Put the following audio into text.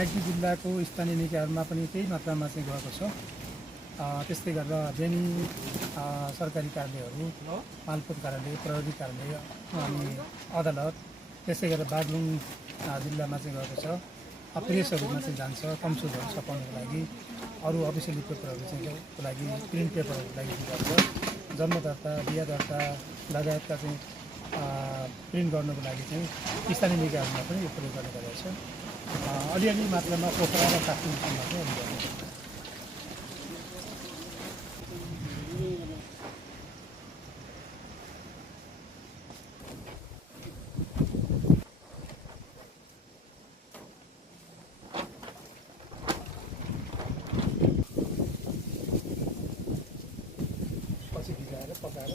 म्याग्दी जिल्लाको स्थानीय निकायहरूमा पनि केही मात्रामा चाहिँ गएको छ। त्यस्तै गरेर बेनी सरकारी कार्यालयहरू, मालपोत कार्यालय, प्रहरी कार्यालय अनि अदालत, त्यसै गरेर बागलुङ जिल्लामा चाहिँ गएको छ। प्रेसहरूमा चाहिँ जान्छ कमसुरहरू छपाउनुको लागि, अरू अफिसियली पेपरहरू चाहिँ को लागि प्रिन्ट पेपरहरूको लागि जान्छ। जन्म दर्ता, बिहा दर्ता लगायतका चाहिँ प्रिन्ट गर्नुको लागि चाहिँ स्थानीय निकायहरूमा पनि यो प्रयोग गर्ने गरेको छ। अलिअलि मात्रामा पोखरा र काठमाडौँमा चाहिँ अलिअलि पछि भिजाएर पकाएर